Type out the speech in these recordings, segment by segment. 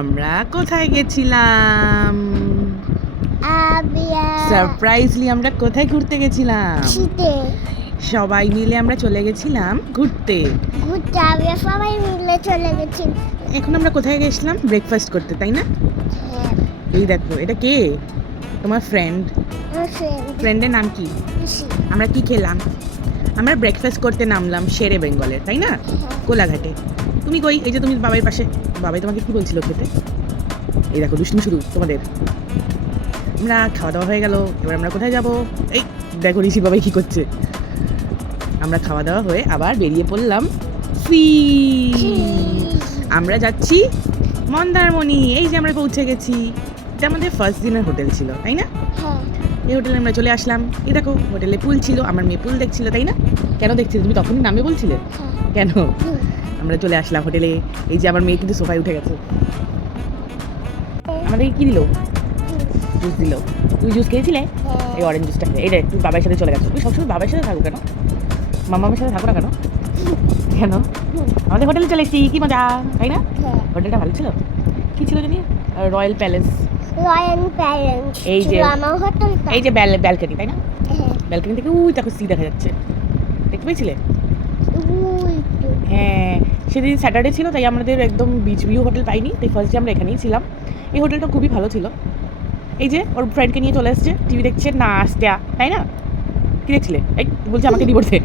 আমরা কোথায় গেছিলাম? সারপ্রাইজলি আমরা কোথায় ঘুরতে গেছিলাম? সবাই মিলে আমরা চলে গেছিলাম ঘুরতে। আমরা সবাই মিলে চলে গেছি। এখন আমরা কোথায় গেছিলাম? ব্রেকফাস্ট করতে, তাই না? এই দেখো, এটা কে? তোমার ফ্রেন্ডের নাম কি? আমরা কি খেলাম? আমরা ব্রেকফাস্ট করতে নামলাম শেরে বেঙ্গলের, তাই না? কোলাঘাটে। তুমি কই? এই যে তুমি বাবার পাশে। বাবাই তোমাকে কি বলছিল খেতে? এই দেখো দুষ্টুমি শুরু তোমাদের। আমরা খাওয়া দাওয়া হয়ে গেল, এবার আমরা কোথায় যাব? এই দেখো ঋষি বাবাই কি করছে। আমরা খাওয়া দাওয়া হয়ে আবার বেরিয়ে পড়লাম। আমরা যাচ্ছি মন্দারমণি। এই যে আমরা পৌঁছে গেছি। এটা আমাদের ফার্স্ট দিনের হোটেল ছিল, তাই না? এই হোটেলে আমরা চলে আসলাম। এই দেখো হোটেলে পুল ছিল, আমার মেয়ে পুল দেখছিল, তাই না? কেন দেখছিলে? তুমি তখনই নামে বলছিলে কেন? আমরা চলে আসলাম হোটেলে। এই যে আমার মেয়ে কিন্তু সোফায় উঠে গেছে। আমাদের কি দিল? জুস দিল। তুমি জুস খেয়েছিলে? এই অরেঞ্জ জুসটা খেয়ে। এই রে, তুমি বাবার সাথে চলে গেছো। তুমি সবসময় বাবার সাথে থাকো কেন? মামার সাথে থাকো না কেন? কেন? আমাদের হোটেলে চলে এসেছি, কি মজা, তাই না? হোটেলটা ভালো ছিল। কি ছিল জানি? Royal palace. এই যে এই যে ব্যালকনি, তাই না? ব্যালকনি থেকে ওই দেখো সি দেখা যাচ্ছে, দেখতে পেয়েছিলে? হ্যাঁ, সেদিন স্যাটারডে ছিল, তাই আমাদের একদম বিচ ভিউ হোটেল পাইনি, তাই ফার্স্ট ডে আমরা এখানেই ছিলাম। এই হোটেলটা খুবই ভালো ছিল। এই যে ওর ফ্রেন্ডকে নিয়ে চলে এসছে, টিভি দেখছে, না আসতে, তাই না? কি দেখছিলে? এই বলছে আমাকে নিয়ে পড়তে।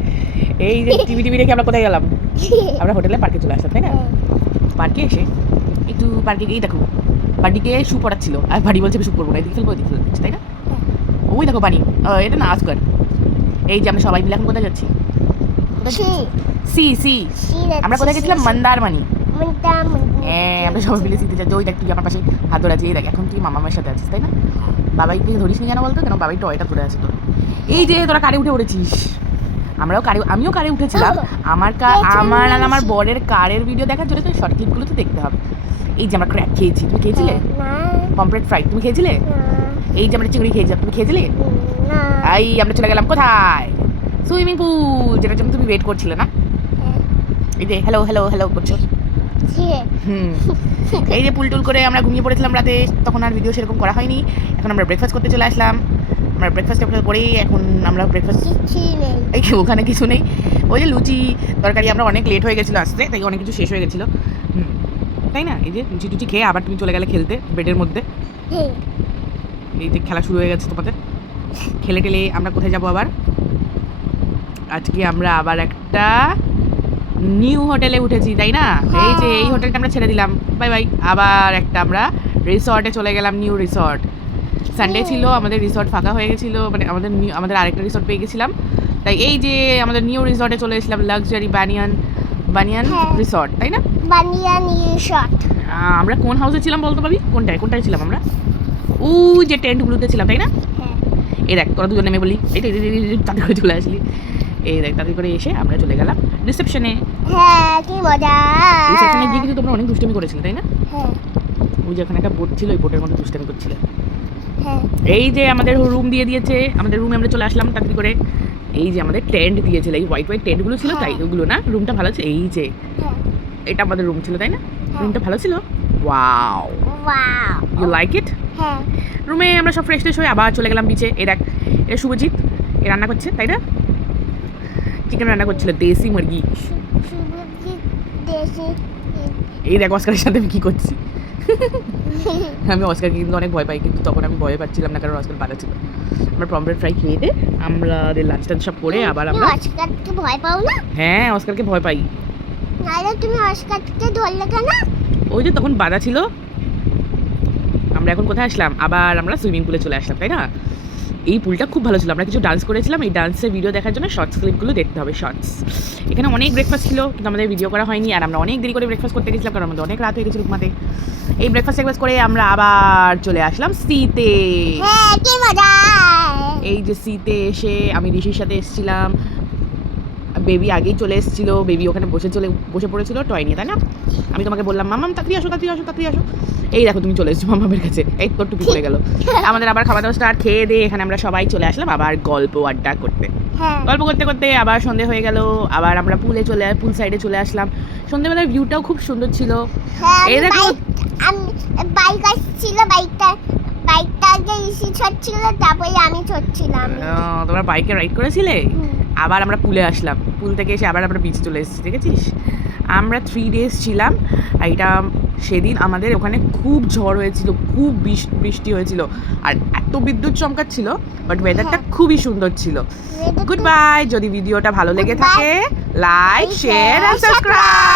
এই যে টিভি দেখে আমরা কোথায় গেলাম? আমরা হোটেলে পার্কে চলে আসলাম, তাই না? পার্কে এসে একটু পার্কে গিয়ে দেখো বাড়িকে শু পড়াচ্ছিল, আর বাড়ি বলছে আমি শু করবো না, এদিকে ফেলবো, এদিকে ফেলবো, তাই না? ওই দেখো বাড়ি, এটা না আজকাল। এই যে আমরা সবাই মিলে এখন কোথায় যাচ্ছি? আমরা কোথায় গেছিলাম? মন্দারমণি। হ্যাঁ, আমরা সবাই মিলে সিতে যাচ্ছি। ওই দেখ তুই আমার পাশে হাত ধরে আছে। এই দেখ এখন তুই মামার সাথে আছিস, তাই না? বাবাইকে ধরিস নি কেন বলতো? কেন বাবাই টয়টা ধরে আছে তোর। এই যে তোরা কারে উঠে পড়েছিস। আমিও কারে উঠেছিলাম। আমার আর আমার বরের কারের ভিডিও দেখার জন্য তো শর্ট ক্লিপগুলো তো দেখতে হবে। এই যে আমরা ক্র্যাক খেয়েছি, তুমি খেয়েছিলে? পমফ্রেট ফ্রাই তুমি খেয়েছিলে? এই যে আমরা চিংড়ি খেয়েছিলাম, তুমি খেয়েছিলে? এই আমরা চলে গেলাম কোথায়? সুইমিং পুল, যেটার জন্য তুমি ওয়েট করছিলে না? এই যে হ্যালো হ্যালো হ্যালো করছো। এই যে পুল টুল করে আমরা ঘুমিয়ে পড়েছিলাম রাতে, তখন আর ভিডিও সেরকম করা হয়নি। এখন আমরা ব্রেকফাস্ট করতে চলে আসলাম। আমরা ব্রেকফাস্ট করেই এখন আমরা ব্রেকফাস্ট, এই ওখানে কিছু নেই, ওই যে লুচি তরকারি, আমরা অনেক লেট হয়ে গেছিলো আসতে, তাই অনেক কিছু শেষ হয়ে গেছিলো, তাই না? এই যে লুচি টুচি খেয়ে আবার তুমি চলে গেলে খেলতে বেডের মধ্যে। এই যে খেলা শুরু হয়ে গেছে তোমাদের। খেলে টেলে আমরা কোথায় যাবো আবার? আজকে আমরা আবার একটা নিউ হোটেলে উঠেছি, তাই না? এই যে এই হোটেলটা আমরা ছেড়ে দিলাম, বাই বাই। আবার একটা আমরা রিসর্টে চলে গেলাম, নিউ রিসর্ট। সানডে ছিল, আমাদের রিসর্ট ফাঁকা হয়ে গেছিলো, মানে আমাদের আরেকটা রিসর্ট পেয়ে গেছিলাম, তাই এই যে আমাদের নিউ রিসর্টে চলে এসেছিলাম, লাক্সারি বানিয়ান রিসর্ট, তাই না? Banyan resort. আমরা কোন হাউসে ছিলাম বলতে পারবি? কোনটায় ছিলাম আমরা? ও যে টেন্টগুলোতে ছিলাম, তাই না? এই দেখ তোরা দুজন নেমে বলি, এই তাদের করে চলে আসলি। এই দেখ তাদের করে এসে আমরা চলে গেলাম রিসেপশনে। হ্যাঁ, কি মজা। রিসেপশনে গিয়ে কিন্তু তোমরা অনেক দুষ্টামি করেছিলে, তাই না? ওই যে এখানে একটা বোট ছিল, ওই বোটের মধ্যে দুষ্টামি করছিলে। এই যে আমাদের রুম দিয়ে দিয়েছে, আমাদের রুমে আমরা চলে আসলাম তাড়াতাড়ি করে। এই যে আমাদের টেন্ট দিয়েছিল, এই হোয়াইট টেন্টগুলো ছিল, তাই ওগুলো না, রুমটা ভালো ছিল। এই যে এটা আমাদের রুম ছিল, তাই না? রুমটা ভালো ছিল। Wow, you like it? রুমে আমরা সব ফ্রেশ হয়ে আবার চলে গেলাম বিচে। এই দেখ এটা শুভজিৎ, এ রান্না করছে, তাই না? চিকেন রান্না করছিল, দেশি মুরগি। এই দেখ অস্কারের সাথে আমি কি করছি। আমি অস্কারকে কিন্তু অনেক ভয় পাই, কিন্তু তখন আমি ভয় পাচ্ছিলাম না, কারণ অস্কার বাধা ছিল। আমরা পমফ্রেট ফ্রাই খেয়ে দিয়ে আমাদের লাঞ্চ টাঞ্চ সব করে আবার আমরা। অস্কারকে ভয় পাও না? হ্যাঁ, অস্কারকে ভয় পাই। আরে তুমি অস্কারকে ধরলে কেন? ওই যে তখন বাধা ছিল। আমরা এখন কোথায় আসলাম? আবার আমরা সুইমিং পুলে চলে আসলাম, তাই না? এই পুলটা খুব ভালো ছিল, আমরা কিছু ডান্স করেছিলাম। এই ডান্সের ভিডিও দেখার জন্য শর্টস ক্লিপগুলো দেখতে হবে, শর্টস। এখানে অনেক ব্রেকফাস্ট ছিল, কিন্তু আমাদের ভিডিও করা হয়নি, আর আমরা অনেক দেরি করে ব্রেকফাস্ট করতে গেছিলাম, কারণ আমাদের অনেক রাত হয়ে গেছিল ঘুমাতে। এই ব্রেকফাস্ট করে আমরা আবার চলে আসলাম সিতে। কি মজা। এই যে সিতে এসে আমি ঋষির সাথে এসেছিলাম, বেবি আগেই চলে এসেছিল, বেবি ওখানে বসে পড়েছিল টয় নিয়ে, তাই না? আমি তোমাকে বললাম মামাম তাড়াতাড়ি আসো। এই দেখো তুমি চলে এসেছো মামামের কাছে, এই তোর টুপি পড়ে গেল। আমাদের আবার খাওয়া দাওয়া স্টার্ট, খেয়ে দিয়ে এখানে আমরা সবাই চলে আসলাম আবার গল্প আড্ডা করতে। হ্যাঁ গল্প করতে করতে আবার সন্ধে হয়ে গেল, আবার আমরা পুল সাইডে চলে আসলাম। সন্ধেবেলার ভিউটাও খুব সুন্দর ছিল। হ্যাঁ এই দেখো। আমি বাইক আসছিল, বাইকটা আগে ইসি চড়ছিল, তারপরে আমি চড়ছিলাম। তোমরা বাইকে রাইড করেছিলে? আবার আমরা পুলে আসলাম, পুল থেকে এসে আবার আমরা বিচ চলে এসেছি, দেখেছিস? আমরা 3 days ছিলাম। আর এটা সেদিন আমাদের ওখানে খুব ঝড় হয়েছিল, খুব বৃষ্টি হয়েছিল, আর এত বিদ্যুৎ চমকাচ্ছিল, বাট ওয়েদারটা খুবই সুন্দর ছিল। Good bye. যদি ভিডিওটা ভালো লেগে থাকে, লাইক, শেয়ার আর সাবস্ক্রাইব।